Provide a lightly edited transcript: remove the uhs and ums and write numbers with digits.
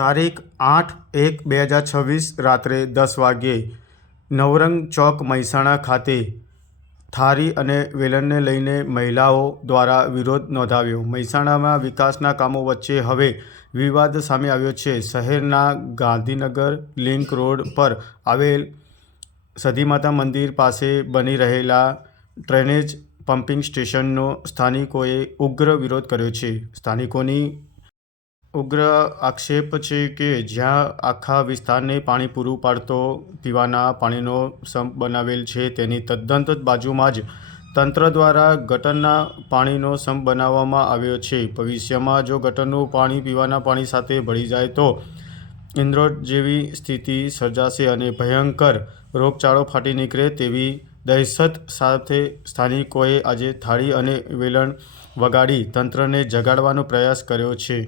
તારીખ 8/1/2026 રાત્રે 10 વાગ્યે નવરંગ ચોક મહેસાણા ખાતે થાળી અને વેલણને લઈને મહિલાઓ દ્વારા વિરોધ નોંધાવ્યો। મહેસાણામાં વિકાસના કામો વચ્ચે હવે વિવાદ સામે આવ્યો છે। શહેરના ગાંધીનગર લિંક રોડ પર આવેલ સધીમાતા મંદિર પાસે બની રહેલા ડ્રેનેજ પમ્પિંગ સ્ટેશનનો સ્થાનિકોએ ઉગ્ર વિરોધ કર્યો છે। સ્થાનિકોની ઉગ્ર આક્ષેપ છે કે જ્યાં આખા વિસ્તારને પાણી પૂરું પાડતો પીવાના પાણીનો સંપ બનાવેલ છે તેની તદ્દન બાજુમાં જ તંત્ર દ્વારા ગટરના પાણીનો સંપ બનાવવામાં આવ્યો છે। ભવિષ્યમાં જો ગટરનું પાણી પીવાના પાણી સાથે ભળી જાય તો ઇન્દ્રોડ જેવી સ્થિતિ સર્જાશે અને ભયંકર રોગચાળો ફાટી નીકળે તેવી દહેશત સાથે સ્થાનિકોએ આજે થાળી અને વેલણ વગાડી તંત્રને જગાડવાનો પ્રયાસ કર્યો છે।